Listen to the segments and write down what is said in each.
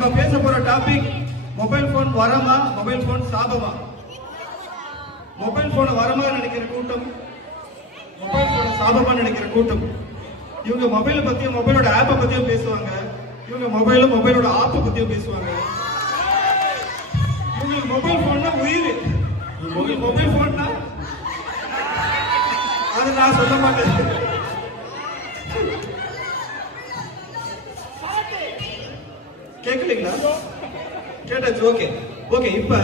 நம்ம பேச போற டாபிக் மொபைல் போன் வரமா மொபைல் போன் சாபமா. மொபைல் போனை வரமா நினைக்கிற கூட்டம், மொபைல் போனை சாபமா நினைக்கிற கூட்டம். இவங்க மொபைலை பத்தியும் மொபைலோட ஆப்பை பத்தியும் பேசுவாங்க. இவங்க மொபைலோட ஆப்பை பத்தியும் பேசுவாங்க. இவங்களுக்கு மொபைல் போன்னா உயிர். உங்களுக்கு மொபைல் போன்னா அது நான் சொல்ல மாட்டேன். கேட்கலீங்களா? கேட்டாச்சு. Okay okay. இப்ப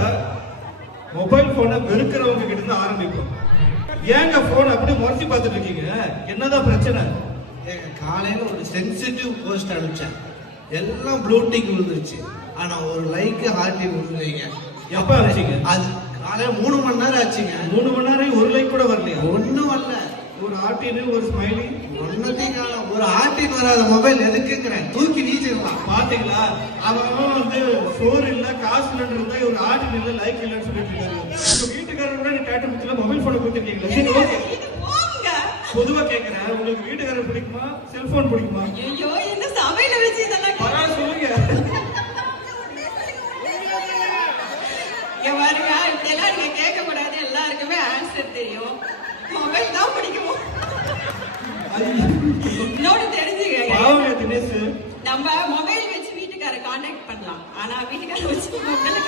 மொபைல் போனை வெறுக்கிறவங்க கிட்ட இருந்து ஆரம்பிப்போம். ஏங்க போன் அப்படியே முறைச்சி பார்த்துட்டு இருக்கீங்க? என்னதான் பிரச்சனை? காலையில ஒரு சென்சிட்டிவ் போஸ்ட் அனுப்பிச்சேன், எல்லாம் ப்ளூடிக் விழுந்துருச்சு. ஆனா ஒரு லைக் ஹார்ட்டி விழுந்துறீங்க. எப்ப அனுப்பிச்சீங்க? அது காலையில 3 மணி நேரம் ஆச்சுங்க. 3 மணி நேரம் ஒரு லைக் கூட வரலையா? ஒண்ணும் வரல. ஒரு ஹார்ட்டின்னு ஒரு ஸ்மைலி ஒன்னத்தையும் காலம். ஒரு ஹார்ட்டின் வராத மொபைல் எதுக்குங்கிறேன், தூக்கி வீசிடலாம். பாத்தீங்களா? அவன் வந்து சோறு இல்ல காசு இல்லன்னு இருந்தா ஒரு ஹார்ட்டின் இல்ல லைக் இல்லன்னு சொல்லிட்டு இருக்காரு. உங்க வீட்டுக்காரர் கூட டேட்டு முத்துல மொபைல் போனை கொடுத்துருக்கீங்களா? சரி ஓகே. பொதுவா கேக்குறேன், உங்களுக்கு வீட்டுக்காரர் பிடிக்குமா செல்போன் பிடிக்குமா? ஐயோ என்ன சமையல வச்சு இதெல்லாம் பரவாயில்ல சொல்லுங்க. பாருங்க, இதெல்லாம் நீங்க கேட்க கூடாது. எல்லாருக்குமே ஆன்சர் தெரியும். மொபைல் தான் பிடிக்கும். இன்னொன்னு தெரிஞ்சுக்க, தினேஷ், நம்ம மொபைல் வச்சு வீட்டுக்கார கான்டாக்ட் பண்ணலாம், ஆனா வீட்டுக்கார வச்சு மொபைல்